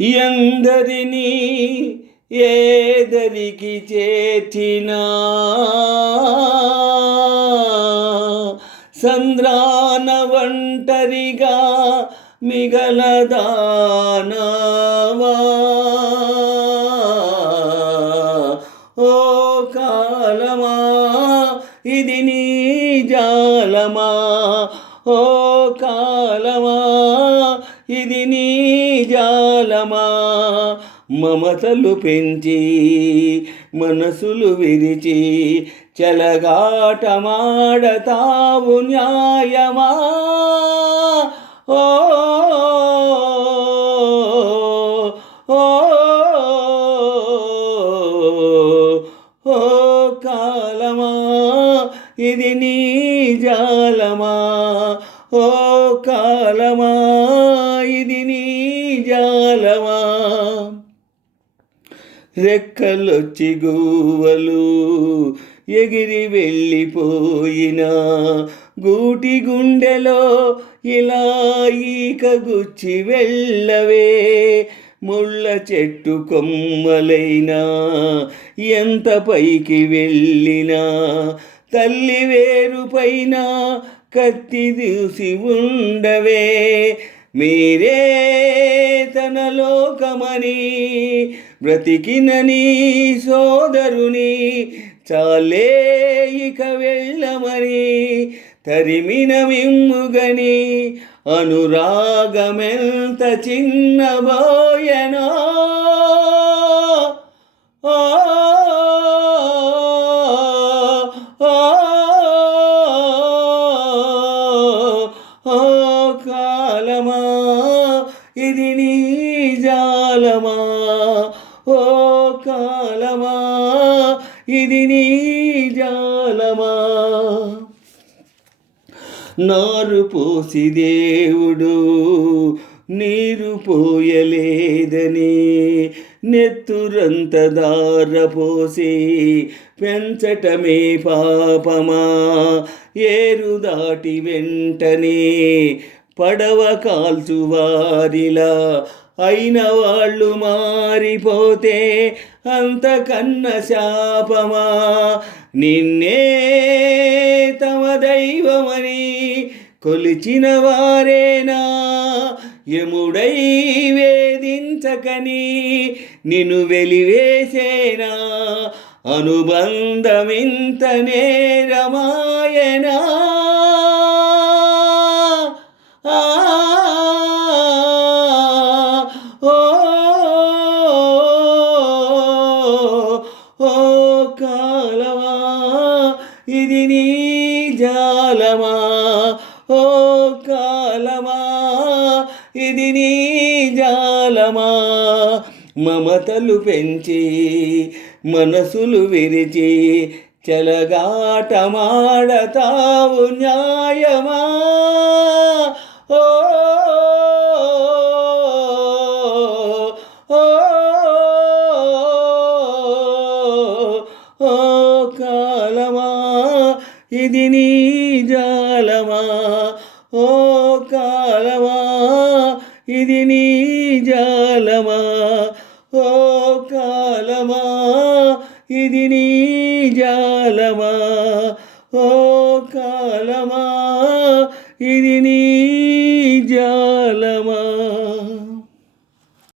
ఎందరినీ ఏదరికి చేర్చినా సంద్రాన ఒంటరిగా మిగలదానవా. ఓ కాలమా ఇది నీ జాలమా, ఓ కాలమా ఇది నీ జాలమా. మమతలు పెంచి మనసులు విరిచి చెలగాటమాడతావు న్యాయమా. ఓ ఓ ఓ కాలమా ఇది నీ జాలమా, ఓ కాలమా ఇది నీ జాలమా. రెక్కలొచ్చి గువ్వలు ఎగిరి వెళ్ళిపోయినా గూటి గుండెలో ఇలా ఈక గుచ్చి వెళ్ళవే. ముళ్ళ చెట్టు కొమ్మలైనా ఎంత పైకి వెళ్ళినా తల్లి వేరు పైన కత్తి దూసి ఉండవే. మీరే తన లోకమని బ్రతికిన నీ సోదరుని చాలే ఇక వెళ్ళమని తరిమిన మిమ్ముగని అనురాగమెంత చిన్నబోయెనో. ఓ ఓ కాలమా ఇది నీ జాలమా, ఓ కాలమా ఇది నీ జాలమా. నారు పోసి దేవుడు నీరు పోయలేదని నెత్తురంత దారపోసి పెంచటమే పాపమా. ఏరు దాటి వెంటనే పడవ కాల్చువారిలా అయిన వాళ్ళు మారిపోతే అంతకన్న శాపమా. నిన్నే తమ దైవమని కొలిచిన వారేనా యముడై వేధించకని నిన్ను వెలివేసేనా. అనుబంధమింత నేరమాయనా. ఓ కాలమా ఇది నీ జాలమా, ఓ కాలమా ఇది నీ జాలమా. మమతలు పెంచి మనసులు విరిచి చెలగాటమాడతావు న్యాయమా. ఓ ఓ కాలమా ఇది నీ జాలమా, ఓ కాలమా ఇది నీ జాలమా, ఓ కాలమా ఇది నీ జాలమా, ఓ కాలమా ఇది నీ జాలమా.